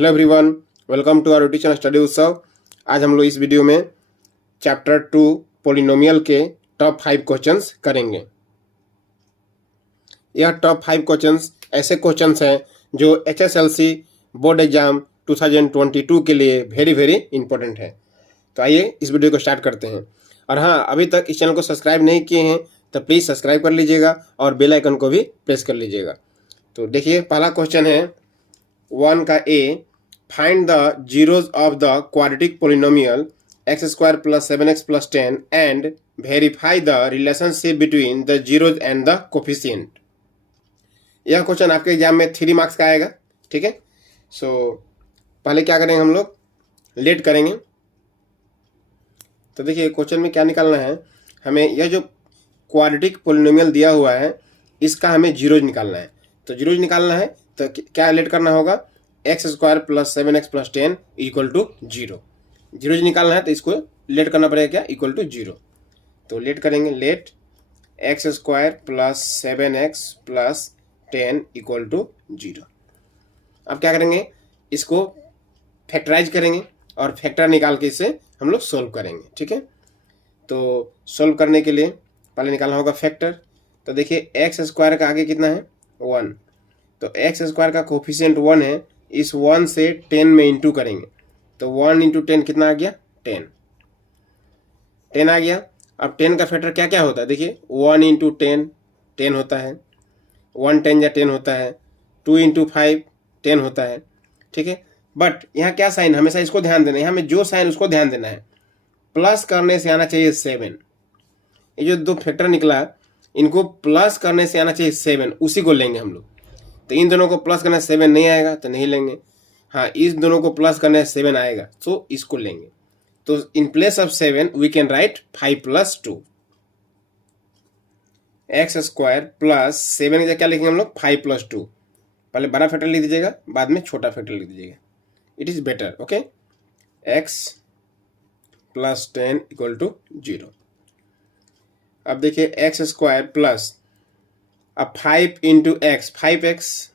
Hello everyone, welcome to our teacher study Utsav. आज हम लोग इस वीडियो में चैप्टर 2 पोलिनोमियल के टॉप 5 क्वेश्चंस करेंगे। यह टॉप 5 क्वेश्चंस ऐसे क्वेश्चंस हैं जो एचएसएलसी बोर्ड एग्जाम 2022 के लिए वेरी इंपॉर्टेंट है। तो आइए इस वीडियो को स्टार्ट करते हैं। और हाँ, अभी तक इस चैनल को सब्सक्राइब नहीं किए हैं तो प्लीज़ सब्सक्राइब कर लीजिएगा और बेल आइकन को भी प्रेस कर लीजिएगा। तो देखिए, पहला क्वेश्चन है 1 का ए, find the zeros of the quadratic polynomial x² + 7x + 10 and verify the relationship between the zeros and the coefficient. यह क्वेश्चन आपके एग्जाम में 3 मार्क्स का आएगा। ठीक है, सो पहले क्या करेंगे, हम लोग लेट करेंगे। तो देखिए क्वेश्चन में क्या निकालना है, हमें यह जो क्वाड्रेटिक पोलिनोमियल दिया हुआ है इसका हमें जीरोज निकालना है। तो जीरोज निकालना है तो क्या लेट करना होगा, x² + 7x + 10 = 0। जीरोज निकालना है तो इसको लेट करना पड़ेगा, क्या इक्वल टू 0। तो लेट करेंगे, लेट x² + 7x + 10 = 0। अब क्या करेंगे, इसको फैक्टराइज करेंगे और फैक्टर निकाल के इसे हम लोग सोल्व करेंगे। ठीक है, तो सोल्व करने के लिए पहले निकालना होगा फैक्टर। तो देखिए x² का आगे कितना है, 1। तो x² का कोफिशिएंट 1 है, इस 1 से 10 में इंटू करेंगे तो 1 × 10 कितना आ गया, 10 आ गया। अब 10 का फैक्टर क्या क्या होता है, देखिए 1 × 10 10 होता है, 1 10 या 10 होता है, 2 × 5 10 होता है। ठीक है, बट यहाँ क्या साइन, हमेशा इसको ध्यान देना है, यहाँ में जो साइन उसको ध्यान देना है। प्लस करने से आना चाहिए 7। ये जो दो फैक्टर निकला इनको प्लस करने से आना चाहिए 7, उसी को लेंगे हम लोग। तो इन दोनों को प्लस करने से 7 नहीं आएगा तो नहीं लेंगे। हाँ, इस दोनों को प्लस करने से 7 आएगा तो इसको लेंगे। तो in place of 7 we can write 5 + 2। x² + 7 क्या लिखेंगे हम लोग, 5 + 2। पहले बड़ा फैक्टर लिख दीजिएगा, बाद में छोटा फैक्टर लिख दीजिएगा, it is better. Okay, x + 10 = 0। अब देखिए x² प्लस, अब 5 × x 5x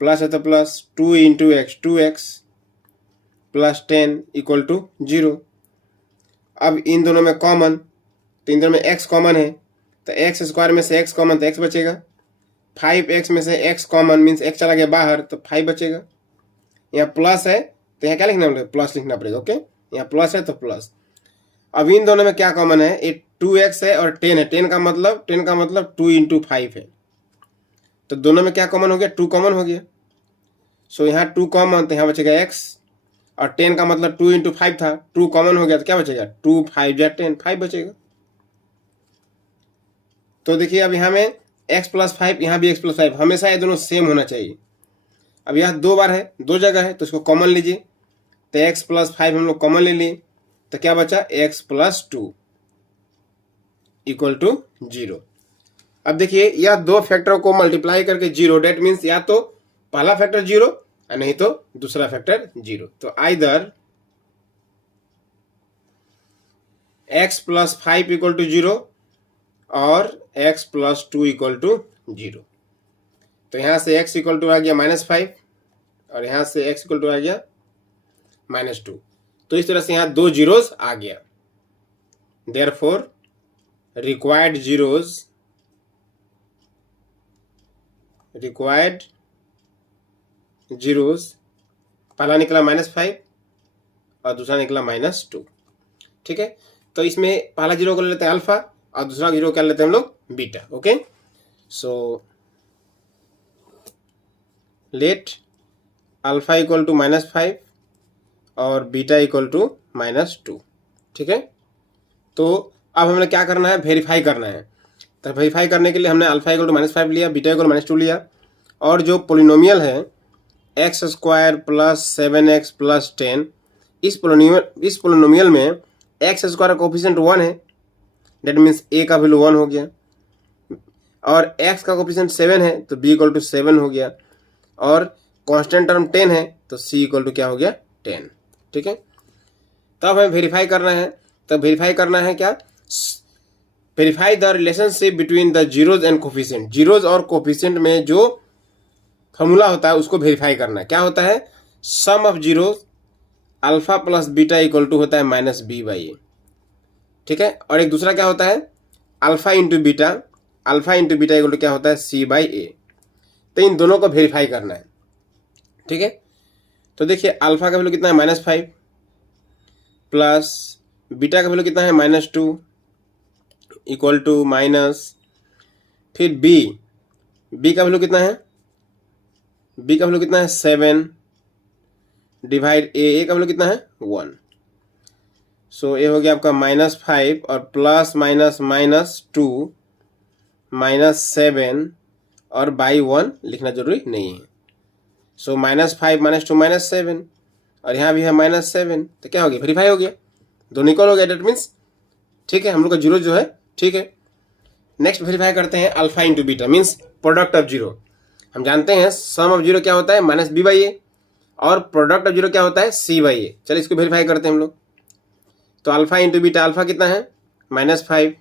प्लस है तो प्लस, 2 × x 2x + 10 = 0। अब इन दोनों में कॉमन, तो इन दोनों में x कॉमन है तो x² में से x कॉमन तो x बचेगा, 5x में से x कॉमन मीन्स x चला गया बाहर तो 5 बचेगा। यहाँ प्लस है तो यहाँ क्या लिखना पड़ेगा, प्लस लिखना पड़ेगा। ओके, यहाँ प्लस है तो प्लस। अब इन दोनों में क्या कॉमन है, ये 2x है और 10 है। 10 का मतलब 2 × 5 है, तो दोनों में क्या कॉमन हो गया, 2 कॉमन हो गया। सो यहाँ 2 कॉमन तो यहाँ बचेगा x, और 10 का मतलब 2 × 5 था, 2 कॉमन हो गया तो क्या बचेगा, 2 5 या 10 5 बचेगा। तो देखिए अब यहाँ में x + 5, यहाँ भी x + 5, हमेशा ये दोनों सेम होना चाहिए। अब यहाँ 2 बार है, 2 जगह है तो इसको कॉमन लीजिए। तो x + 5 हम लोग कॉमन ले लिए तो क्या बचा, x + 2 = 0। अब देखिए यह दो फैक्टर को मल्टीप्लाई करके 0, डेट मीन्स या तो पहला फैक्टर 0 और नहीं तो दूसरा फैक्टर 0। तो आइदर x + 5 = 0 और x + 2 = 0। तो यहाँ से x = आ गया -5 और यहाँ से x = आ गया -2। तो इस तरह से यहाँ 2 जीरोज आ गया। देयरफॉर रिक्वायर्ड जीरोज पहला निकला -5 और दूसरा निकला -2। ठीक है, तो इसमें पहला जीरो को ले लेते हैं अल्फा और दूसरा जीरो कर लेते हैं हम लोग beta. Okay, so let alpha = -5 और बीटा = -2। ठीक है, तो अब हमें क्या करना है, वेरीफाई करना है। तो वेरीफाई करने के लिए हमने अल्फा = -5 लिया, बीटा = -2 लिया, और जो पोलिनोमियल है x² + 7x + 10, इस पोलिनोमियल में x² का कोफिशिएंट 1 है, डेट मीन्स a का वैल्यू 1 हो गया, और x का कोफिशिएंट 7 है तो b = 7 हो गया, और कांस्टेंट टर्म 10 है तो c = क्या हो गया, 10। ठीक है, तब हमें वेरीफाई करना है। तो वेरीफाई करना है क्या, verify the relationship between the zeros and coefficient. Zeros और कोफिशिएंट में जो फॉर्मूला होता है उसको वेरीफाई करना है। क्या होता है, sum of zero alpha plus beta equal to होता है माइनस बी बाई ए, ठीक है। और एक दूसरा क्या होता है, alpha into beta equal to क्या होता है, सी बाई ए। तो इन दोनों को वेरीफाई करना है, ठीक है। तो देखिए अल्फा का वैल्यू कितना है -5 प्लस बीटा का वैल्यू कितना है -2 इक्वल टू माइनस, फिर बी का वैल्यू कितना है, बी का वैल्यू कितना है 7 डिवाइड ए का वैल्यू कितना है 1। सो ये हो गया आपका -5 और प्लस -2 -7 और बाई 1 लिखना जरूरी नहीं है। सो -5 -2 -7 और यहाँ भी है -7, तो क्या हो गया, वेरीफाई हो गया, दोनों इक्वल हो गया, डेट मीन्स ठीक है, हम लोग का जीरो जो है ठीक है। नेक्स्ट वेरीफाई करते हैं alpha into beta means product of zero. हम जानते हैं सम ऑफ जीरो क्या होता है -b बाई ए और प्रोडक्ट ऑफ जीरो क्या होता है c बाई ए। चलिए इसको वेरीफाई करते हैं हम लोग। तो अल्फा इंटू बीटा, अल्फा कितना है -5,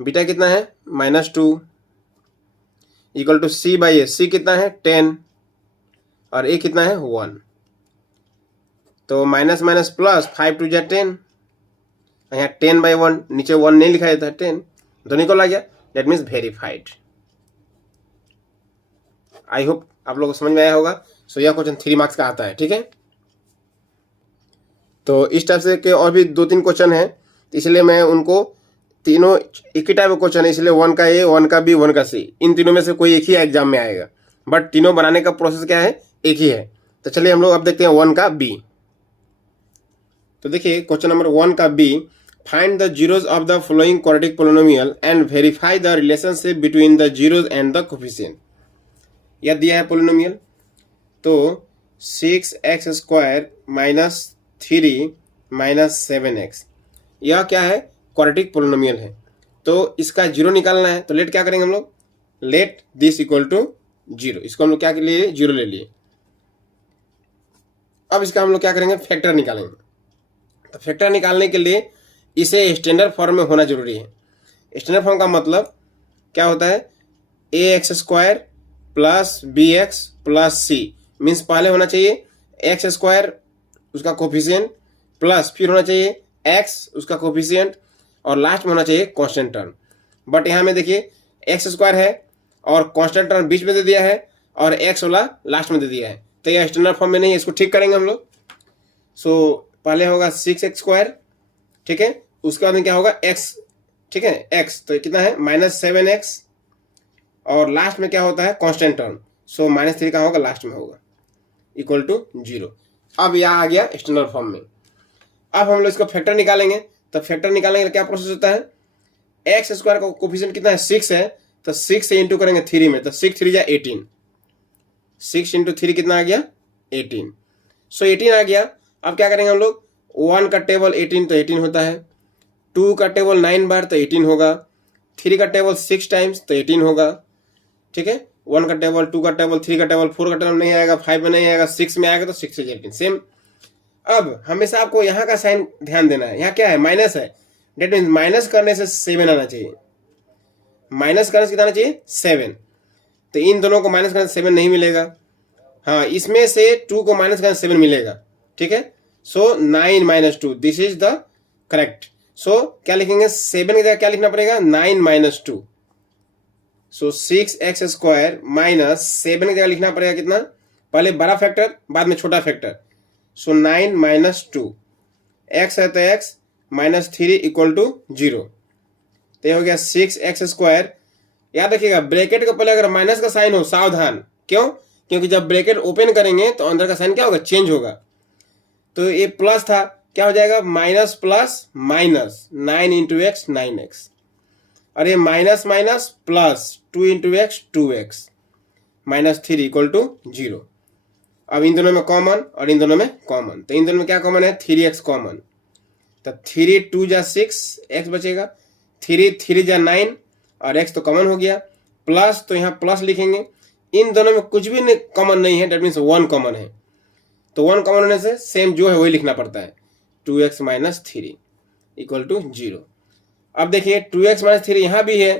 बीटा कितना है -2 equal to c by a, c कितना है 10 और a कितना है 1। तो माइनस माइनस प्लस 5 टू जा 10, यहाँ 10 बाई 1 नीचे 1 नहीं लिखा जाता है 10, दोनों को लग गया, that means verified. I hope आप लोगों को समझ में आया होगा। सो यह क्वेश्चन 3 मार्क्स का आता है, ठीक है। तो इस टाइप से के और भी 2-3 क्वेश्चन है, इसलिए मैं उनको तीनों एक ही टाइप का क्वेश्चन है, इसलिए 1 का ए, 1 का बी, 1 का सी, इन तीनों में से कोई एक ही एग्जाम में आएगा, बट तीनों बनाने का प्रोसेस क्या है, एक ही है। तो चलिए हम लोग अब देखते हैं 1 का बी। तो देखिए क्वेश्चन नंबर 1 का b, find the zeros of the following quadratic polynomial and verify the relationship between the zeros and the coefficient. यह दिया है पोलिनोमियल, तो 6x² - 3 - 7x, यह क्या है, क्वाड्रेटिक पोलिनोमियल है। तो इसका जीरो निकालना है, तो लेट क्या करेंगे हम लोग, लेट दिस इक्वल टू 0, इसको हम लोग क्या ले लिए, 0 ले लिए। अब इसका हम लोग क्या करेंगे, फैक्टर निकालेंगे। तो फैक्टर निकालने के लिए इसे स्टैंडर्ड फॉर्म में होना जरूरी है। स्टैंडर्ड फॉर्म का मतलब क्या होता है, ax² plus bx plus c, means पहले होना चाहिए x² उसका कोफिशिएंट प्लस फिर होना चाहिए x उसका कोफिशिएंट और लास्ट में होना चाहिए कांस्टेंट टर्म। बट यहाँ में देखिए x² है और कांस्टेंट टर्म बीच में दे दिया है और x वाला लास्ट में दे दिया है, तो यह स्टैंडर्ड फॉर्म में नहीं है, इसको ठीक करेंगे हम लोग। सो पहले होगा 6x², ठीक है, उसके बाद में क्या होगा x, ठीक है, x, तो कितना है -7x और लास्ट में क्या होता है कांस्टेंट टर्म, सो -3 का होगा लास्ट में होगा इक्वल टू 0। अब यह आ गया स्टैंडर्ड फॉर्म में। अब हम लोग इसको फैक्टर निकालेंगे, तो फैक्टर निकालने के लिए क्या प्रोसेस होता है, x² का कोफिशिएंट कितना है 6 है, तो 6 से इंटू करेंगे 3 में, तो 6 3 जा 18, 6 इंटू 3 कितना आ गया 18। सो 18 आ गया। अब क्या करेंगे हम लोग, 1 का टेबल 18 तो 18 होता है, 2 का टेबल 9 बार तो 18 होगा, 3 का टेबल 6 टाइम्स तो 18 होगा, ठीक है। 1 का टेबल, 2 का टेबल, 3 का टेबल, 4 का टेबल नहीं आएगा, 5 में नहीं आएगा, 6 में आएगा, तो 6 से 18 सेम। अब हमेशा आपको यहाँ का साइन ध्यान देना है, यहाँ क्या है माइनस है, डेट मीन्स माइनस करने से 7 आना चाहिए, माइनस करने से कितना आना चाहिए 7। तो इन दोनों को माइनस करने से 7 नहीं मिलेगा, हाँ इसमें से 2 को माइनस करने से 7 मिलेगा, ठीक है। सो 9 - 2 दिस इज द करेक्ट। सो क्या लिखेंगे, 7 की जगह क्या लिखना पड़ेगा 9 - 2, सो 6x² माइनस 7 की जगह लिखना पड़ेगा कितना, पहले बड़ा फैक्टर बाद में छोटा फैक्टर, सो 9 - 2, x है तो x -3 इक्वल टू 0, तो ये हो गया 6x²। याद रखिएगा ब्रैकेट के पहले अगर माइनस का साइन हो सावधान, क्यों, क्योंकि जब ब्रैकेट ओपन करेंगे तो अंदर का साइन क्या होगा, चेंज होगा। तो ये प्लस था, क्या हो जाएगा minus plus minus, 9 into x 9x, और ये minus minus plus 2 into x 2x -3 equal to 0। अब इन दोनों में कॉमन और इन दोनों में कॉमन, तो इन दोनों में क्या कॉमन है 3x कॉमन, तो 3 2 जा 6 x बचेगा, 3 3 जा 9 और x तो कॉमन हो गया, प्लस तो यहाँ प्लस लिखेंगे, इन दोनों में कुछ भी कॉमन नहीं है, डेट मीन्स 1 कॉमन है, तो 1 कॉमन होने से सेम जो है वही लिखना पड़ता है, 2x - 3 इक्वल टू 0। अब देखिए 2x - 3 यहाँ भी है,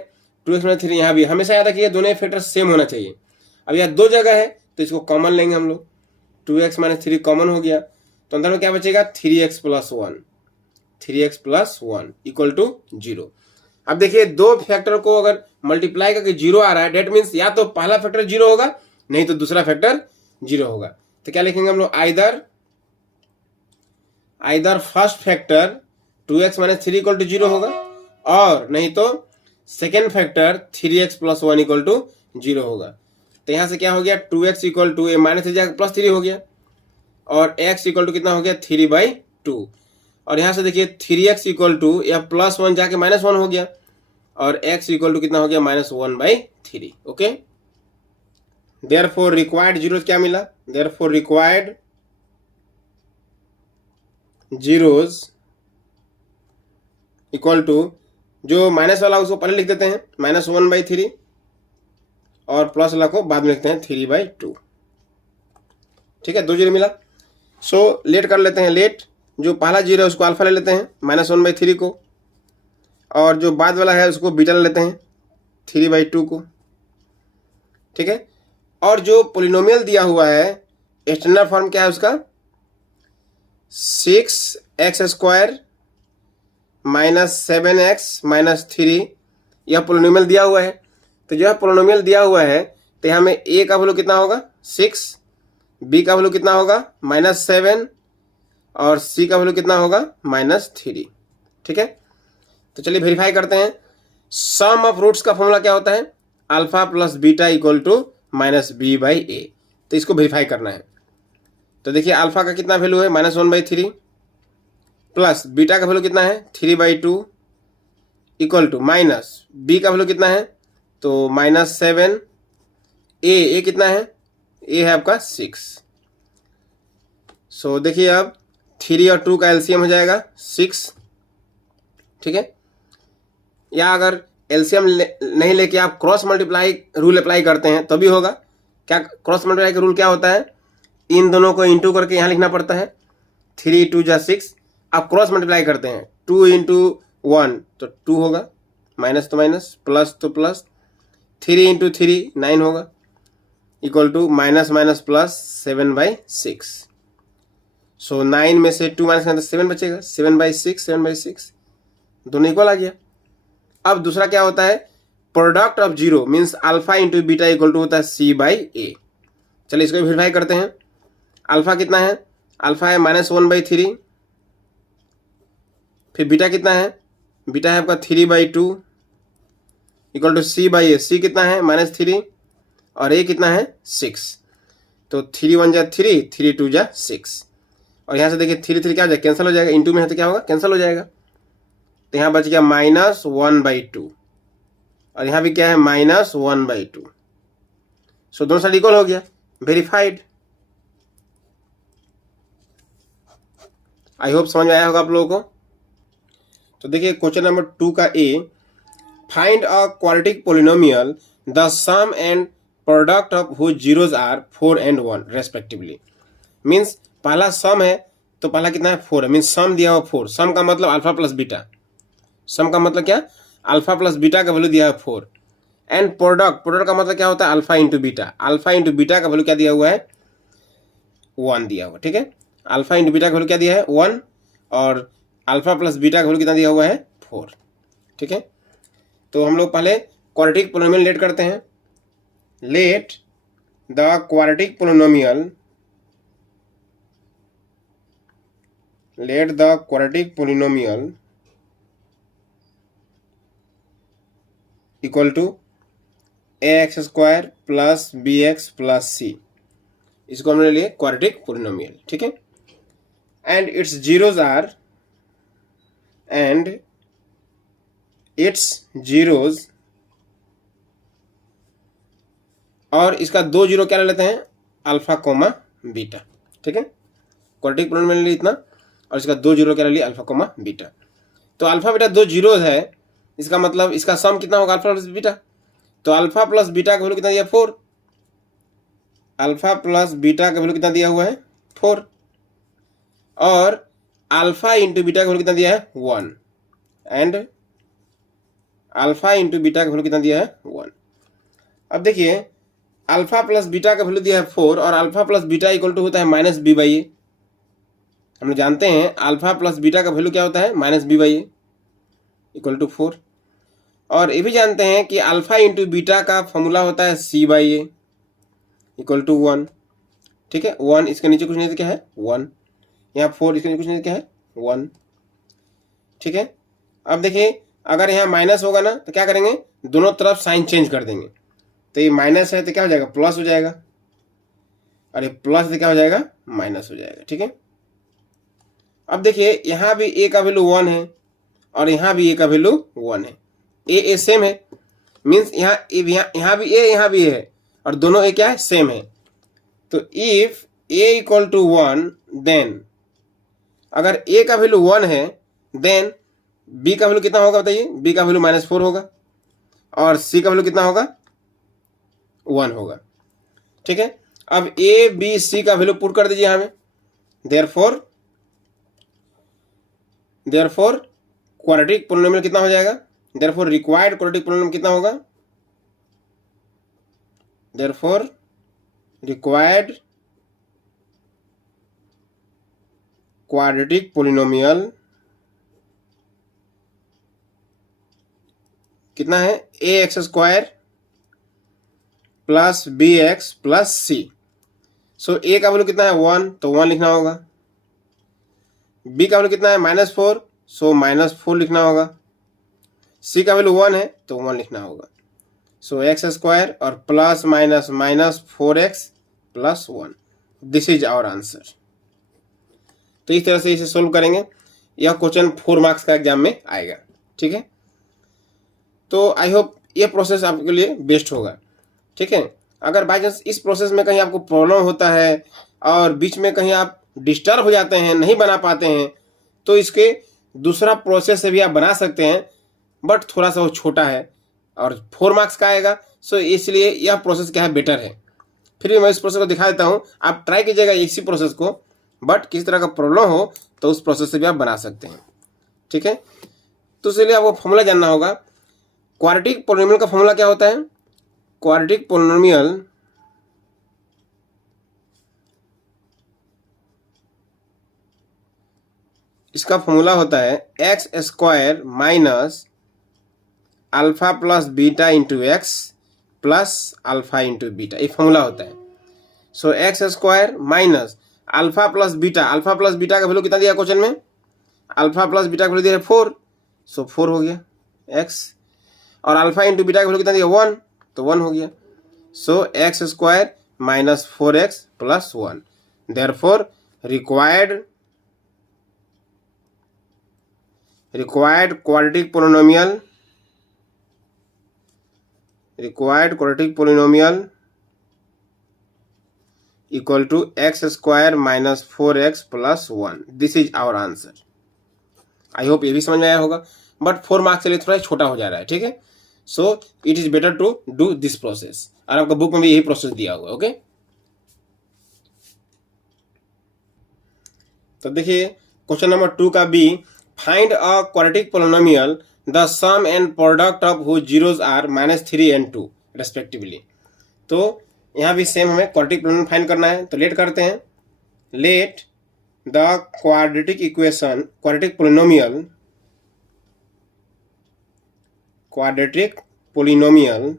2x - 3 यहाँ भी, हमेशा याद रखिए दोनों फैक्टर सेम होना चाहिए। अब यह दो जगह है तो इसको कॉमन लेंगे हम लोग, 2x माइनस 3 कॉमन हो गया तो अंदर में क्या बचेगा 3x plus 1, 3x plus 1 equal to 0। अब देखिए दो फैक्टर को अगर मल्टीप्लाई करके 0 आ रहा है, डेट मीन्स या तो पहला फैक्टर 0 होगा नहीं तो दूसरा फैक्टर 0 होगा। तो क्या लिखेंगे हम लोग, either first factor 2x minus 3 equal to 0 होगा और नहीं तो second factor 3x plus 1 equal to 0 होगा। तो यहां से क्या हो गया 2x equal to minus 3 plus 3 हो गया और x इक्वल टू कितना हो गया 3/2 और यहां से देखिए 3x इक्वल टू या प्लस 1 जाके माइनस 1 हो गया और x इक्वल टू कितना हो गया -1/3। ओके, देयरफॉर रिक्वायर्ड जीरोस क्या मिला, therefore required zeros equal to, जो माइनस वाला उसको पहले लिख देते हैं -1/3 और प्लस वाला को बाद में लिखते हैं 3/2। ठीक है, 2 जीरो मिला। सो लेट कर लेते हैं, लेट जो पहला जीरो है उसको अल्फा ले लेते हैं -1/3 को और जो बाद वाला है उसको बीटा ले लेते हैं 3/2 को। ठीक है, और जो पोलिनोमियल दिया हुआ है स्टैंडर्ड फॉर्म क्या है उसका 6x² माइनस 7x माइनस 3, यह पोलिनोमियल दिया हुआ है। तो जो है पोलिनोमियल दिया हुआ है तो यहाँ में a का वैल्यू कितना होगा 6, b का वैल्यू कितना होगा -7 और c का वैल्यू कितना होगा -3। ठीक है, तो चलिए वेरीफाई करते हैं। सम ऑफ रूट्स का फॉर्मूला क्या होता है alpha plus beta equal to -b/a। तो इसको वेरीफाई करना है। तो देखिए अल्फा का कितना वैल्यू है -1/3 प्लस बीटा का वैल्यू कितना है 3/2 इक्वल टू माइनस बी का वैल्यू कितना है तो -7, ए कितना है, ए है आपका 6। सो देखिए अब 3 और 2 का एलसीएम हो जाएगा 6। ठीक है, या अगर एलसीएम नहीं लेके आप क्रॉस मल्टीप्लाई रूल अप्लाई करते हैं तो भी होगा। क्या क्रॉस मल्टीप्लाई का रूल क्या होता है, इन दोनों को इंटू करके यहाँ लिखना पड़ता है 3 2 जा 6। आप क्रॉस मल्टीप्लाई करते हैं 2 × 1 तो 2 होगा, माइनस तो माइनस, प्लस तो प्लस, 3 × 3 9 होगा equal to minus minus plus 7/6। So 9 में से 2 माइनस करते 7 बचेगा, 7/6 दोनों इक्वल आ गया। अब दूसरा क्या होता है product of zero means alpha into beta equal to होता है c/a। चलिए इसको वेरीफाई करते हैं। अल्फा कितना है, अल्फा है -1/3, फिर बीटा कितना है, बीटा है आपका 3/2 इक्वल टू c/a। c कितना है -3 और a कितना है 6। तो 3 1 जा 3, 3 2 जा 6 और यहाँ से देखिए 3 3 क्या हो जाएगा कैंसिल हो जाएगा, इंटू में है तो क्या होगा कैंसिल हो जाएगा। तो यहाँ बच गया -1/2 और यहाँ भी क्या है -1/2। सो दोनों साइड इक्वल हो गया, वेरीफाइड। आई होप समझ में आया होगा आप लोगों को। तो देखिए क्वेश्चन नंबर 2 का ए, find a quadratic polynomial the sum and product of whose zeros are 4 and 1 respectively. Means पहला सम है तो पहला कितना है 4 है, मीन्स सम दिया हुआ 4, सम का मतलब अल्फा प्लस बीटा, सम का मतलब क्या अल्फा प्लस बीटा का वैल्यू दिया है 4 एंड प्रोडक्ट का मतलब क्या होता है alpha into beta, alpha into beta का वैल्यू क्या दिया हुआ है 1 दिया हुआ। ठीक है, अल्फा इंटू बीटा का वैल्यू क्या दिया है 1 और अल्फा प्लस बीटा का वैल्यू कितना दिया हुआ है 4। ठीक है, तो हम लोग पहले क्वाड्रेटिक पोलिनोमियल लेट करते हैं। Let the quadratic polynomial, let the quadratic polynomial equal to ax² plus bx plus c, इसको हमने लिए क्वाड्रेटिक पोलिनोमियल। ठीक है, and its zeros are, and its zeros, और इसका 2 जीरो क्या ले लेते हैं अल्फा कोमा बीटा। ठीक है, क्वाड्रेटिक पोलिनोमियल लिए इतना और इसका 2 जीरो क्या ले लिया अल्फा कोमा बीटा। तो अल्फा बीटा 2 जीरो है, इसका मतलब इसका सम कितना होगा अल्फा प्लस बीटा। तो अल्फा प्लस बीटा का वैल्यू कितना दिया 4, अल्फा प्लस बीटा का वैल्यू कितना दिया हुआ है 4 और अल्फा इंटू बीटा का वैल्यू कितना दिया है 1 एंड अल्फा इंटू बीटा का वैल्यू कितना दिया है 1। अब देखिए अल्फा प्लस बीटा का वैल्यू दिया है 4 और alpha plus beta equal to होता है माइनस बी बाई ए। हम लोग जानते हैं अल्फा प्लस बीटा का वैल्यू क्या होता है minus b by a equal to 4। और ये भी जानते हैं कि अल्फा इंटू बीटा का फॉर्मूला होता है c by a equal to 1। ठीक है, 1 इसके नीचे कुछ नहीं तो क्या है 1, यहाँ 4 इसके नीचे कुछ नहीं तो क्या है 1। ठीक है, अब देखिए अगर यहाँ माइनस होगा ना तो क्या करेंगे, दोनों तरफ साइन चेंज कर देंगे। तो ये माइनस है तो क्या हो जाएगा प्लस हो जाएगा, और ये प्लस तो क्या हो जाएगा माइनस हो जाएगा। ठीक है, अब देखिए यहाँ भी ए का वैल्यू 1 है और यहाँ भी ए का वैल्यू 1 है, ए सेम है, मीन्स यहाँ भी ए यहाँ भी है और दोनों ए क्या है सेम है। तो if a equal to 1 then अगर ए का वैल्यू 1 है देन बी का वैल्यू कितना होगा बताइए, बी का वैल्यू -4 होगा और सी का वैल्यू कितना होगा 1 होगा। ठीक है, अब ए बी सी का वैल्यू पुट कर दीजिए यहाँ में, देयरफॉर क्वाड्रेटिक पोलिनोमियल कितना हो जाएगा, देयरफॉर रिक्वायर्ड क्वाड्रेटिक पोलिनोमियल कितना होगा, देयरफॉर रिक्वायर्ड क्वाड्रेटिक पोलिनोमियल कितना है A x square plus B x plus C. So A का वैल्यू कितना है 1 तो 1 लिखना होगा, बी का वैल्यू कितना है -4 सो -4 लिखना होगा, सी का वैल्यू 1 है तो 1 लिखना होगा। सो एक्स स्क्वायर और plus minus -4x plus 1, this is our answer. तो इस तरह से इसे सोल्व करेंगे, यह क्वेश्चन 4 मार्क्स का एग्जाम में आएगा। ठीक है, तो आई होप ये प्रोसेस आपके लिए बेस्ट होगा। ठीक है, अगर बाई चांस इस प्रोसेस में कहीं आपको प्रॉब्लम होता है और बीच में कहीं आप डिस्टर्ब हो जाते हैं, नहीं बना पाते हैं, तो इसके दूसरा प्रोसेस से भी आप बना सकते हैं, बट थोड़ा सा वो छोटा है और 4 मार्क्स का आएगा। सो इसलिए यह प्रोसेस क्या है बेटर है। फिर भी मैं इस प्रोसेस को दिखा देता हूँ, आप ट्राई कीजिएगा इसी प्रोसेस को, बट किसी तरह का प्रॉब्लम हो तो उस प्रोसेस से भी आप बना सकते हैं। ठीक है, तो इसलिए आपको फॉर्मूला जानना होगा। क्वाड्रेटिक पोलिनोमियल का फॉर्मूला क्या होता है, क्वाड्रेटिक पोलिनोमियल इसका फॉर्मूला होता है x square minus alpha plus beta into x plus alpha into beta, ये फॉर्मूला होता है। So x square minus alpha plus beta का वैल्यू कितना दिया क्वेश्चन में, अल्फा प्लस बीटा का वैल्यू दिया 4, सो 4 हो गया एक्स, और अल्फा इंटू बीटा का वैल्यू कितना दिया 1 तो 1 हो गया। So x square minus 4x plus 1, therefore required quadratic polynomial equal to x square minus 4x plus 1, this is our answer. I hope ये भी समझ में आया होगा, बट 4 मार्क्स के लिए थोड़ा छोटा हो जा रहा है। ठीक है, so it is better to do this process, और आपका बुक में भी यही प्रोसेस दिया हुआ है। ओके, तो देखिए क्वेश्चन नंबर 2 का b, find a quadratic polynomial the sum and product of whose zeros are -3 and 2 respectively. तो यहाँ भी सेम हमें क्वाड्रेटिक पोलिनोमियल फाइंड करना है, तो लेट करते हैं, let the quadratic polynomial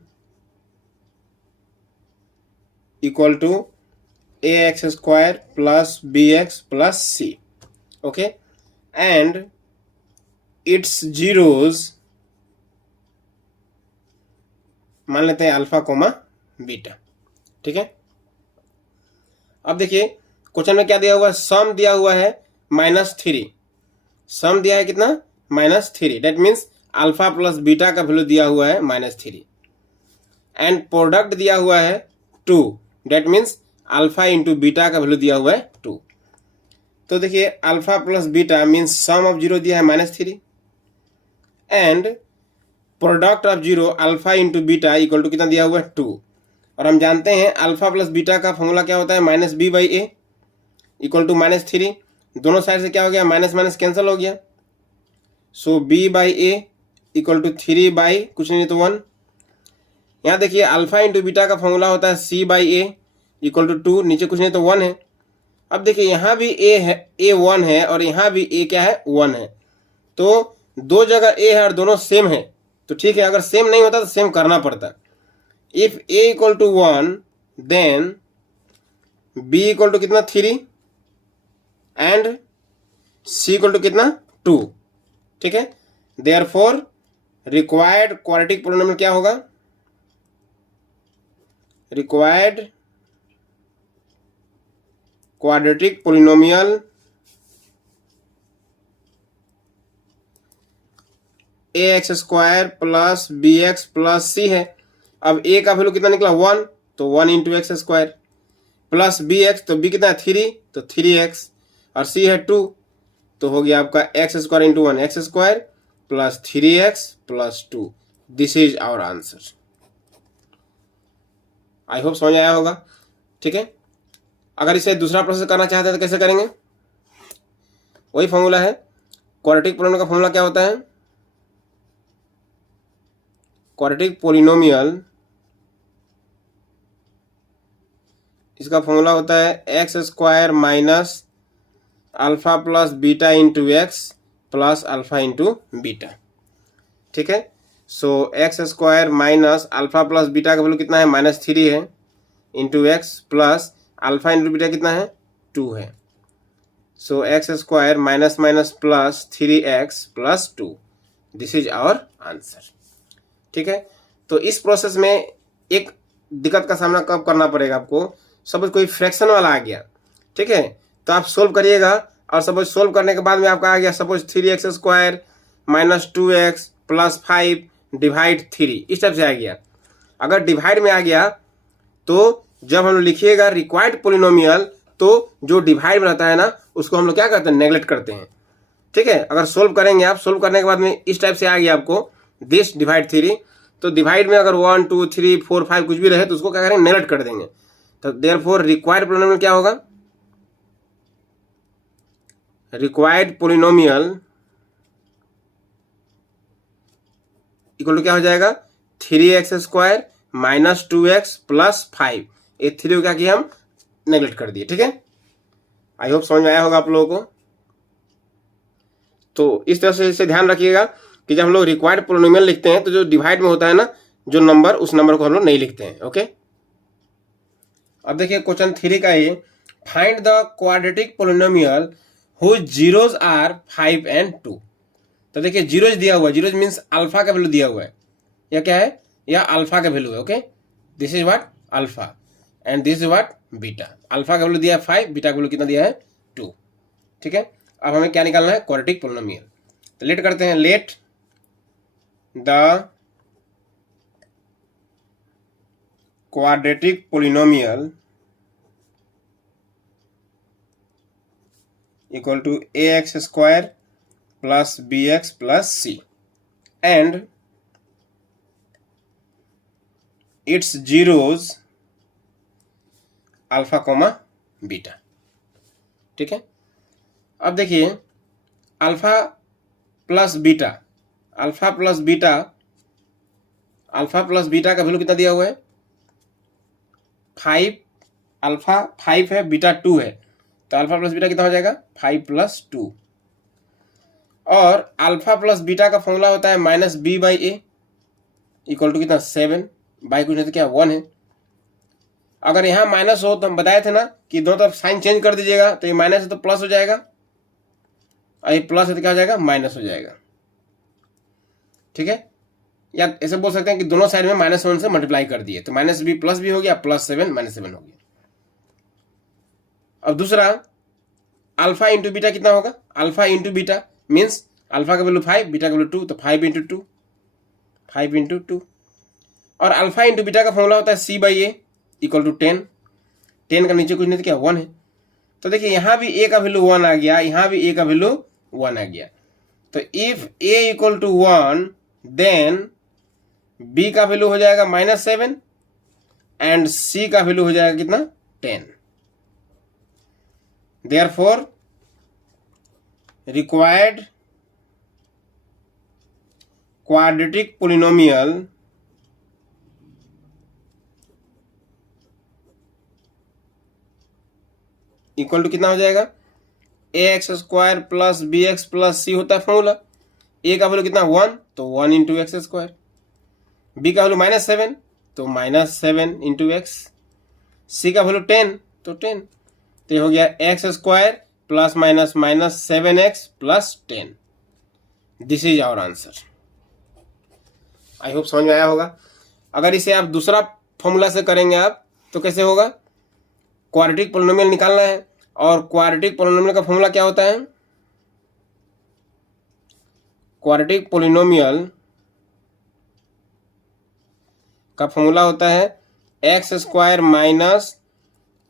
equal to ax square plus bx plus c, okay, and its zeros मान लेते हैं अल्फा कोमा बीटा। ठीक है, अब देखिए क्वेश्चन में क्या दिया हुआ है, सम दिया हुआ है -3, सम दिया है कितना -3, date means alpha plus beta का वैल्यू दिया हुआ है -3, एंड प्रोडक्ट दिया हुआ है 2, that means alpha into beta का वैल्यू दिया हुआ है 2। तो देखिए alpha plus beta means sum of zero दिया है -3, and product of zero alpha into beta equal to कितना दिया हुआ है 2, और हम जानते हैं अल्फा प्लस बीटा का फॉर्मूला क्या होता है -b/a इक्वल टू -3, दोनों साइड से क्या हो गया माइनस माइनस कैंसिल हो गया, सो b/a इक्वल टू 3 बाई कुछ नहीं तो 1, यहाँ देखिए अल्फा इंटू बीटा का फॉर्मूला होता है c by a equal to 2, नीचे कुछ नहीं तो 1 है। अब देखिए यहाँ भी ए है, ए 1 है और यहाँ भी ए क्या है 1 है, तो दो जगह ए है और दोनों सेम है, तो ठीक है। अगर सेम नहीं होता तो सेम करना पड़ता। If a equal to 1 then b equal to कितना 3 एंड सी इक्वल टू कितना 2, ठीक है। देयरफॉर रिक्वायर्ड क्वाड्रेटिक पोलिनोमियल क्या होगा, required quadratic polynomial A x square plus B x plus C है। अब ए का वैल्यू कितना निकला 1, तो 1 into x square plus B x, तो बी कितना है 3, तो 3x और सी है 2, तो हो गया आपका x square into 1 x square plus 3x plus 2। This is our answer. I hope समझ आया होगा, ठीक है। अगर इसे दूसरा प्रोसेस करना चाहते हैं तो कैसे करेंगे, वही फॉर्मूला है। क्वाड्रेटिक पोलिनोमियल का फॉर्मूला क्या होता है, क्वाड्रेटिक पोलिनोमियल इसका फॉर्मूला होता है x square minus alpha plus beta into x plus alpha into beta, ठीक है। So x square minus alpha plus beta का वैल्यू कितना है -3 है into x plus alpha into beta कितना है 2 है। So x square minus minus plus 3x plus 2, this is our answer, ठीक है। तो इस प्रोसेस में एक दिक्कत का सामना कब करना पड़ेगा आपको, सपोज कोई फ्रैक्शन वाला आ गया, ठीक है, तो आप सोल्व करिएगा और सपोज सोल्व करने के बाद में आपका आ गया suppose 3x square minus 2x plus 5 divide 3, इस टाइप से आ गया। अगर डिवाइड में आ गया तो जब हम लोग लिखिएगा रिक्वायर्ड पोलिनोमियल, तो जो डिवाइड में रहता है ना उसको हम लोग क्या करते हैं, नेग्लेक्ट करते हैं, ठीक है। अगर सोल्व करेंगे आप, सोल्व करने के बाद में इस टाइप से आ गया आपको दिस डिवाइड 3, तो डिवाइड में अगर 1 2 3 4 5 कुछ भी रहे तो उसको क्या करेंगे, नेग्लेक्ट कर देंगे। तो देयरफॉर रिक्वायर्ड पोलिनोमियल क्या होगा, रिक्वायर्ड पोलिनोमियल इक्वल टू क्या हो जाएगा 3x square minus 2x plus 5, ये 3 को क्या किया हम नेग्लेक्ट कर दिए, ठीक है। आई होप समझ में आया होगा आप लोगों को। तो इस तरह से इसे ध्यान रखिएगा कि जब हम लोग रिक्वायर्ड पोलिनोमियल लिखते हैं तो जो डिवाइड में होता है ना जो नंबर, उस नंबर को हम लोग नहीं लिखते हैं, ओके। अब देखिए क्वेश्चन 3 का ये, find the quadratic polynomial whose zeros are 5 and 2। तो देखिए जीरोज दिया हुआ है, जीरोज मीन्स अल्फा का वैल्यू दिया हुआ है, या क्या है, या अल्फा का वैल्यू है, okay. This is what alpha and this is what beta. Alpha का वैल्यू दिया है 5, बीटा का वैल्यू कितना दिया है 2, ठीक है। अब हमें क्या निकालना है, क्वाड्रेटिक पोलिनोमियल। तो लेट करते हैं, let the quadratic polynomial equal to ax square plus bx plus c and its zeros alpha comma beta, ठीक है। अब देखिए alpha plus beta, alpha plus beta, alpha plus beta का वैल्यू कितना दिया हुआ है 5, अल्फा 5 है, बीटा 2 है, तो अल्फा प्लस बीटा कितना हो जाएगा 5 प्लस 2। और अल्फा प्लस बीटा का फॉर्मूला होता है minus b by a equal to कितना 7, बाई कुछ नहीं तो क्या 1 है। अगर यहाँ माइनस हो तो हम बताए थे ना कि दोनों तरफ साइन चेंज कर दीजिएगा, तो ये माइनस है तो प्लस हो जाएगा और ये प्लस है तो क्या हो जाएगा माइनस हो जाएगा, ठीक है। या ऐसे बोल सकते हैं कि दोनों साइड में -1 से मल्टीप्लाई कर दिए, तो माइनस बी प्लस भी हो गया, प्लस 7 -7 हो गया। अब दूसरा अल्फा इंटू बीटा कितना होगा, alpha into beta means alpha का वैल्यू 5, बीटा का वैल्यू 2, तो 5 इंटू 2, 5 इंटू 2। और अल्फा इंटू बीटा का फॉर्मूला होता है c by a equal to 10, 10 का नीचे कुछ नहीं तो क्या 1 है। तो देखिए यहाँ भी ए का वैल्यू 1 आ गया, यहाँ भी ए का वैल्यू 1 आ गया। तो if a equal to 1 then b का वैल्यू हो जाएगा -7 एंड सी का वैल्यू हो जाएगा कितना 10। Therefore required quadratic polynomial equal to कितना हो जाएगा, a x square plus B x plus c होता है फॉर्मूला। ए का वैल्यू कितना 1, तो 1 इंटू एक्स स्क्वायर। बी का वैल्यू -7, तो -7 इंटू एक्स। सी का वैल्यू 10, तो 10। तो ये हो गया x square plus minus -7x plus 10। This is our answer. I hope समझ में आया होगा। अगर इसे आप दूसरा फॉर्मूला से करेंगे आप, तो कैसे होगा, क्वाड्रेटिक पोलिनोमियल निकालना है, और क्वाड्रेटिक पोलिनोमियल का फॉर्मूला क्या होता है, क्वाड्रेटिक पोलिनोमियल का फॉर्मूला होता है x square minus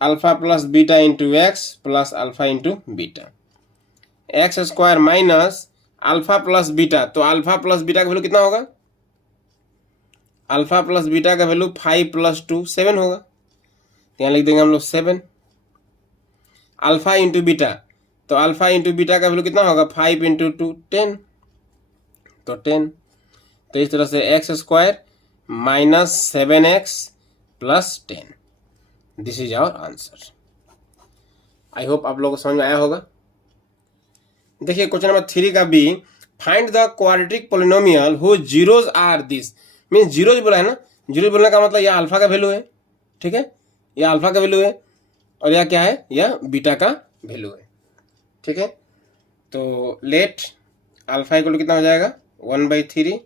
alpha plus beta into x plus alpha into beta. X square minus alpha plus beta, तो अल्फा प्लस बीटा का वैल्यू कितना होगा, अल्फा प्लस बीटा का वैल्यू 5 + 2 7 होगा। यहाँ लिख देंगे हम लोग 7। अल्फा इंटू बीटा, तो अल्फा इंटू बीटा का वैल्यू कितना होगा, 5 इंटू 2 10, तो 10। तो इस तरह से x square minus 7x plus 10। This is our answer. I hope आप लोगों को समझ में आया होगा। देखिए क्वेश्चन नंबर 3 का b, find the quadratic polynomial who zeros are this. Mean zeros बोला है ना, जीरोज बोलने का मतलब यह अल्फा का वैल्यू है, ठीक है, यह अल्फा का वैल्यू है, और यह क्या है, यह बीटा का वैल्यू है, ठीक है। तो लेट अल्फा इक्वल कितना हो जाएगा 1/3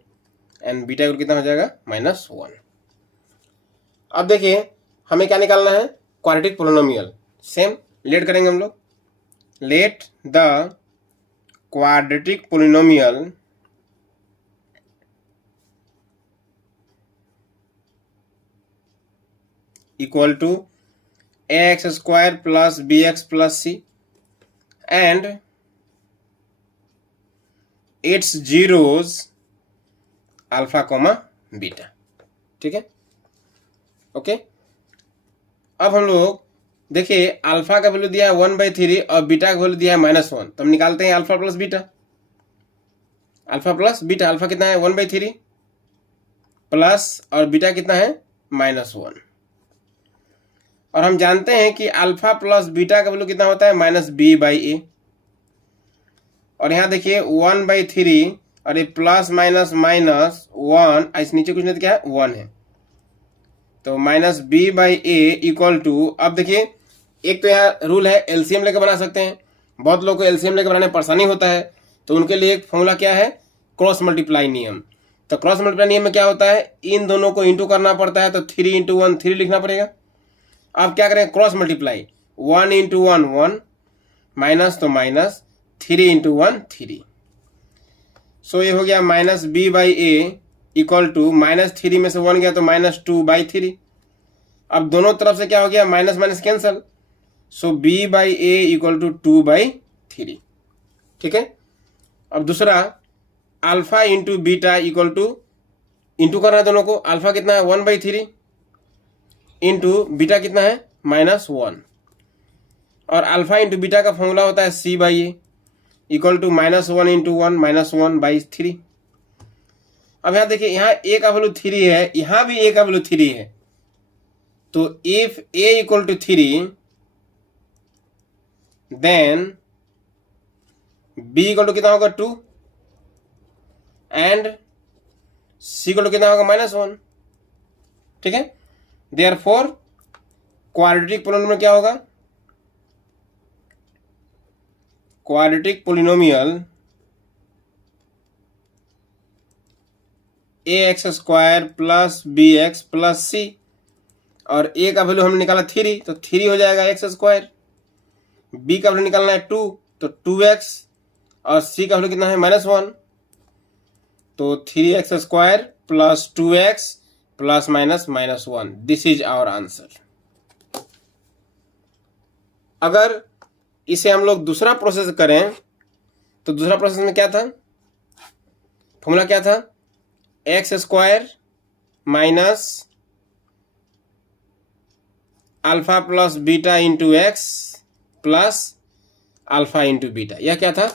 एंड बीटा इक्वल कितना हो जाएगा -1। अब देखिए हमें क्या निकालना है, क्वाड्रेटिक पोलिनोमियल। सेम लेट करेंगे हम लोग, let the quadratic polynomial equal to x square plus B x plus c and its zeros alpha comma beta, ठीक है, ओके। अब हम लोग देखिए अल्फा का वैल्यू दिया है 1/3 और बीटा का वैल्यू दिया है -1, तो हम निकालते हैं alpha plus beta. Alpha plus beta, alpha कितना है 1/3 प्लस, और बीटा कितना है -1। और हम जानते हैं कि अल्फा प्लस बीटा का वैल्यू कितना होता है -b/a। और यहाँ देखिए 1/3 और ये प्लस माइनस -1, इस नीचे कुछ नहीं तो क्या है 1 है, तो -b/a इक्वल टू, अब देखिए एक तो यहाँ रूल है एलसीएम लेकर बना सकते हैं, बहुत लोगों को एलसीएम लेकर बनाने में परेशानी होता है, तो उनके लिए एक फॉर्मूला क्या है, क्रॉस मल्टीप्लाई नियम। तो क्रॉस मल्टीप्लाई नियम में क्या होता है, इन दोनों को इंटू करना पड़ता है, तो 3 × 1 3 लिखना पड़ेगा। अब क्या करें, क्रॉस मल्टीप्लाई, 1 × 1 1 माइनस, तो माइनस, 3 × 1 3। सो ये हो गया -b/a इक्वल टू -3 में से 1 गया तो -2/3। अब दोनों तरफ से क्या हो गया, minus minus cancel, so b/a equal to 2/3, ठीक है। अब दूसरा alpha into beta equal to, into करना है दोनों को, अल्फा कितना है 1/3 इंटू बीटा कितना है -1, और अल्फा इंटू बीटा का फॉर्मूला होता है c/a इक्वल टू -1 × 1 -1/3। अब यहाँ देखिए, यहाँ a का वैल्यू 3 है, यहाँ भी a का वैल्यू 3 है, तो if a equal to 3 then b equal to कितना होगा 2 एंड c इक्वल टू कितना होगा -1, ठीक है। देयरफॉर क्वाड्रेटिक पोलिनोमियल क्या होगा, quadratic polynomial ax² plus bx plus c, और a का वैल्यू हमने निकाला 3, तो 3 हो जाएगा x², b का वैल्यू निकालना है 2, तो 2x, और c का वैल्यू कितना है -1, तो 3x² plus 2x plus minus -1। This is our answer. अगर इसे हम लोग दूसरा प्रोसेस करें, तो दूसरा प्रोसेस में क्या था, फॉर्मूला क्या था, x² minus alpha plus beta into x plus alpha into beta. यह क्या था,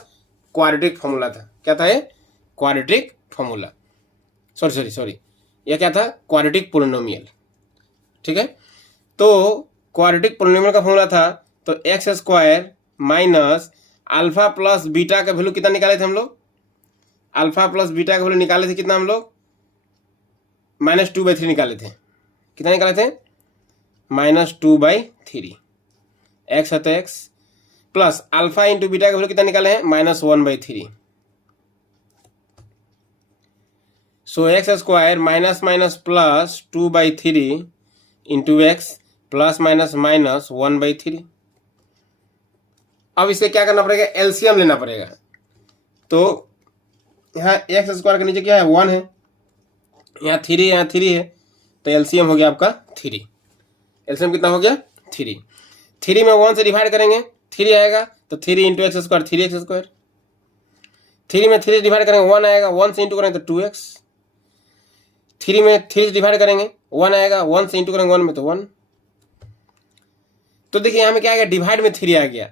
क्वाड्रेटिक फॉर्मूला था। क्या था ये, क्वाड्रेटिक फॉर्मूला, सॉरी, यह क्या था, क्वाड्रेटिक पोलिनोमियल, ठीक है। तो क्वाड्रेटिक पोलिनोमियल का फॉर्मूला था तो x square minus alpha plus beta का वैल्यू कितना निकाले थे हम लोग? अल्फा प्लस बीटा का वैल्यू निकाले थे कितना हम लोग? -2/3 निकाले थे। कितना निकाले थे? -2/3। एक्स है तो x plus alpha into beta का वैल्यू कितना निकाले हैं? -1/3। So x square minus minus plus 2/3 into x plus minus minus 1/3। अब इसे क्या करना पड़ेगा? एलसीएम लेना पड़ेगा। तो यहाँ एक्स स्क्वायर के नीचे क्या है? 1 है, यहाँ 3 है, यहाँ 3 है, तो एलसीएम हो गया आपका 3। एलसीएम कितना हो गया? 3। 3 में 1 से डिवाइड करेंगे 3 आएगा, तो 3 into x square 3x square. 3 में 3 डिवाइड करेंगे 1 आएगा, 1 से इंटू करेंगे तो 2x। 3 में 3 से डिवाइड करेंगे 1 आएगा, 1 से इंटू करेंगे 1 में तो 1। तो देखिए यहाँ में क्या आएगा? डिवाइड में 3 आ गया।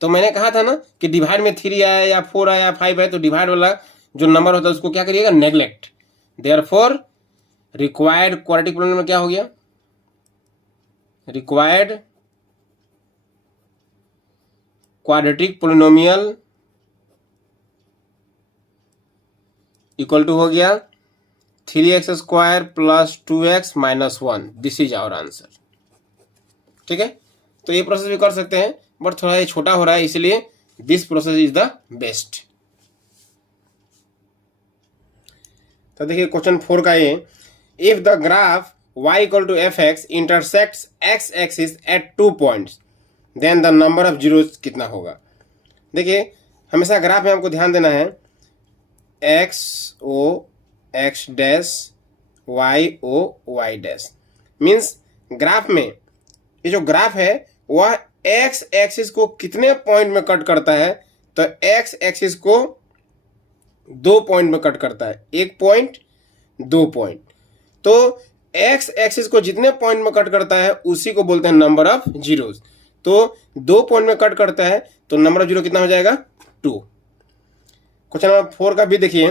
तो मैंने कहा था ना कि डिवाइड में 3 आया या 4 आया या 5 आया तो डिवाइड वाला जो नंबर होता है उसको क्या करिएगा? Neglect. Therefore required quadratic polynomial क्या हो गया? Required quadratic polynomial equal to हो गया 3x square plus 2x minus 1। This is our answer. ठीक है, तो ये प्रोसेस भी कर सकते हैं, बट थोड़ा ये छोटा हो रहा है, इसलिए this process is the best. तो देखिए क्वेश्चन 4 का ये, if the graph y equal to fx intersects x axis at 2 points then the number of zeros कितना होगा? देखिए हमेशा ग्राफ में हमको ध्यान देना है, x o x dash y o y dash means graph में ये जो ग्राफ है वह x एक्सिस को कितने पॉइंट में कट करता है? तो x एक्सिस को 2 पॉइंट में कट करता है, 1 पॉइंट 2 पॉइंट। तो x एक्सिस को जितने पॉइंट में कट करता है उसी को बोलते हैं नंबर ऑफ जीरोस। तो 2 पॉइंट में कट करता है तो नंबर ऑफ जीरो कितना हो जाएगा? 2। क्वेश्चन नंबर 4 का भी देखिए,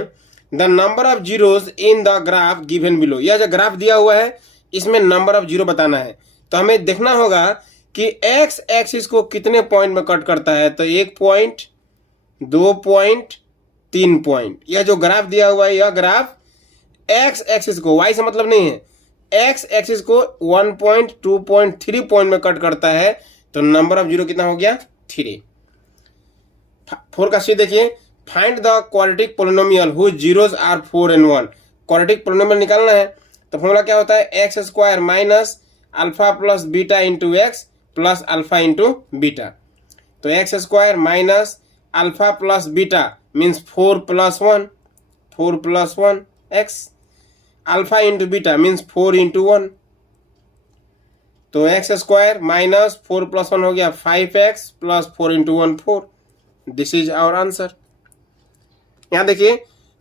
the number of zeros in the graph given below. यह जो ग्राफ दिया हुआ है इसमें नंबर ऑफ जीरो बताना है, तो हमें देखना होगा कि x एक्सिस को कितने पॉइंट में कट करता है। तो 1 पॉइंट 2 पॉइंट 3 पॉइंट। यह जो ग्राफ दिया हुआ है यह ग्राफ x एक्सिस को, y से मतलब नहीं है, x एक्सिस को 1 पॉइंट 2 पॉइंट 3 पॉइंट में कट करता है, तो नंबर ऑफ जीरो कितना हो गया? 3। 4 का सी देखिए, find the quadratic polynomial whose zeros are 4 and 1। Quadratic polynomial निकालना है तो फॉर्मूला क्या होता है? X square minus alpha plus beta into x plus alpha into beta. तो x square minus alpha plus beta means 4 + 1, 4 + 1 x, alpha into beta means 4 into 1। तो x square minus 4 + 1 हो गया 5x plus 4 into 1 4। This is our answer. यहाँ देखिए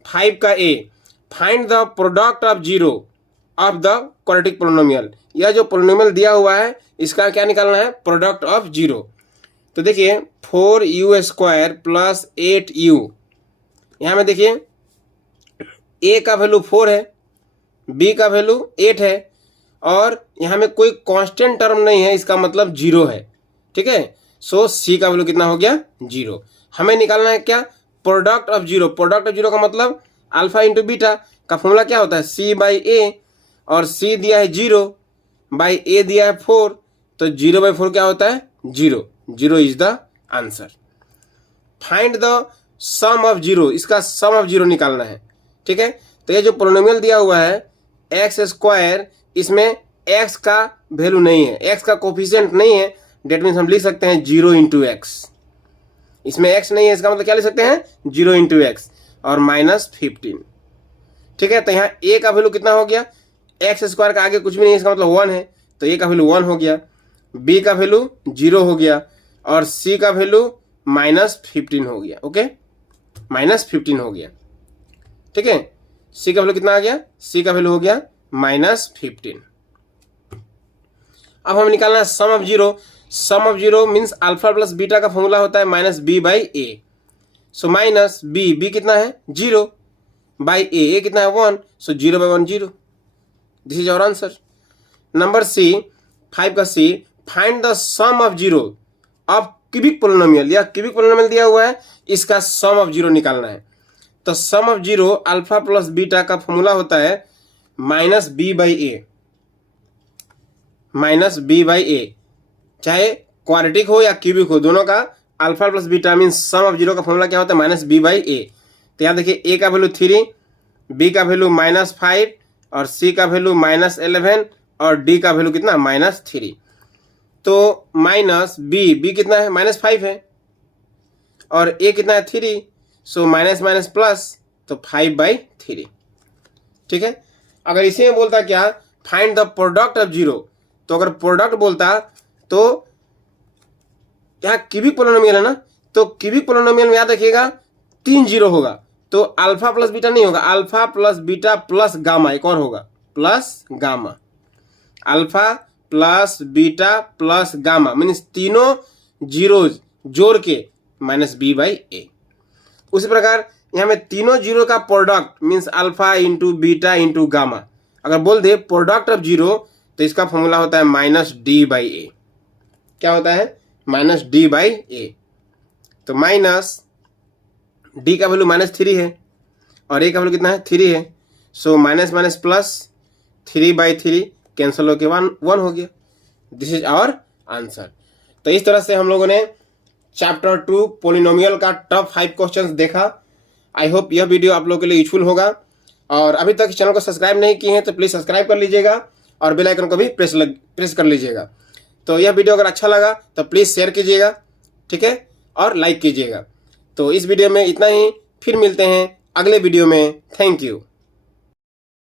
5 का ए, find the product of zero of the quadratic polynomial. यह जो polynomial दिया हुआ है इसका क्या निकालना है? Product of zero. तो देखिए 4u² प्लस 8u, यहाँ में देखिए a का वैल्यू 4 है, b का वैल्यू 8 है, और यहाँ में कोई कांस्टेंट टर्म नहीं है, इसका मतलब 0 है। ठीक है, सो c का वैल्यू कितना हो गया? 0। हमें निकालना है क्या? Product of zero. Product of zero का मतलब अल्फा इंटू बीटा का फॉर्मूला क्या होता है? c/a, और c दिया है 0 बाई a दिया है 4, तो 0/4 क्या होता है? 0। 0 is the answer. Find the sum of zero, इसका सम ऑफ जीरो निकालना है। ठीक है, तो ये जो पोलिनोमियल दिया हुआ है एक्स स्क्वायर, इसमें x का वैल्यू नहीं है, x का कोफिशिएंट नहीं है, डेट मीन्स हम लिख सकते हैं 0 इंटू एक्स। इसमें x नहीं है, इसका मतलब क्या लिख सकते हैं? 0 इंटू एक्स और -15। ठीक है, तो यहाँ a का वैल्यू कितना हो गया? एक्स स्क्वायर का आगे कुछ भी नहीं, इसका मतलब 1 है, तो a का वैल्यू 1 हो गया, b का वैल्यू 0 हो गया, और c का वैल्यू -15 हो गया। ओके, -15 हो गया। ठीक है, c का वैल्यू कितना आ गया? c का वैल्यू हो गया -15। अब हमें निकालना है sum of zero. Sum of zero means alpha plus beta का फॉर्मूला होता है -b/a। सो -b कितना है? 0 बाई a कितना है? 1, so 0/1 0। This is our answer. Number C, 5 का C, find the sum of zero of cubic polynomial, या cubic polynomial दिया हुआ है, इसका सम ऑफ जीरो निकालना है। तो sum of zero alpha plus beta का फॉर्मूला होता है minus b by a, minus b by a, चाहे क्वाड्रेटिक हो या क्यूबिक हो, दोनों का alpha plus beta means sum of zero का फॉर्मूला क्या होता है, माइनस बी बाई ए। तो यहाँ देखिए ए का वैल्यू 3, बी का वैल्यू -5 और सी का वैल्यू -11 और डी का वैल्यू कितना -3। तो माइनस बी कितना है, -5 है, और ए कितना है 3, सो माइनस माइनस प्लस, तो 5/3। ठीक है। अगर इसी में बोलता क्या, find the product of zero, तो अगर प्रोडक्ट बोलता तो यहाँ क्यूबिक पोलिनोमियल है ना, तो क्यूबिक पोलिनोमियल में याद रखिएगा 3 जीरो होगा, तो अल्फा प्लस बीटा नहीं होगा, alpha plus beta plus gamma, एक और होगा plus gamma, alpha plus beta plus gamma means तीनों जीरोज जोड़ के माइनस बी बाई ए। उसी प्रकार यहाँ में तीनों जीरो का product means alpha into beta into gamma. अगर बोल दे प्रोडक्ट ऑफ जीरो, तो इसका फॉर्मूला होता है माइनस डी बाई ए। क्या होता है, माइनस डी बाई ए। तो माइनस डी का वैल्यू -3 है और ए का वैल्यू कितना है 3 है, so minus minus plus 3/3 cancel होके 1 हो गया। This is our answer. तो इस तरह से हम लोगों ने चैप्टर 2 पोलिनोमियल का टॉप 5 क्वेश्चंस देखा। आई होप यह वीडियो आप लोगों के लिए यूजफुल होगा, और अभी तक चैनल को सब्सक्राइब नहीं किए हैं तो प्लीज़ सब्सक्राइब कर लीजिएगा और बेल आइकन को भी प्रेस कर लीजिएगा। तो यह वीडियो अगर अच्छा लगा तो प्लीज़ शेयर कीजिएगा, ठीक है, और लाइक कीजिएगा। तो इस वीडियो में इतना ही, फिर मिलते हैं अगले वीडियो में। Thank you.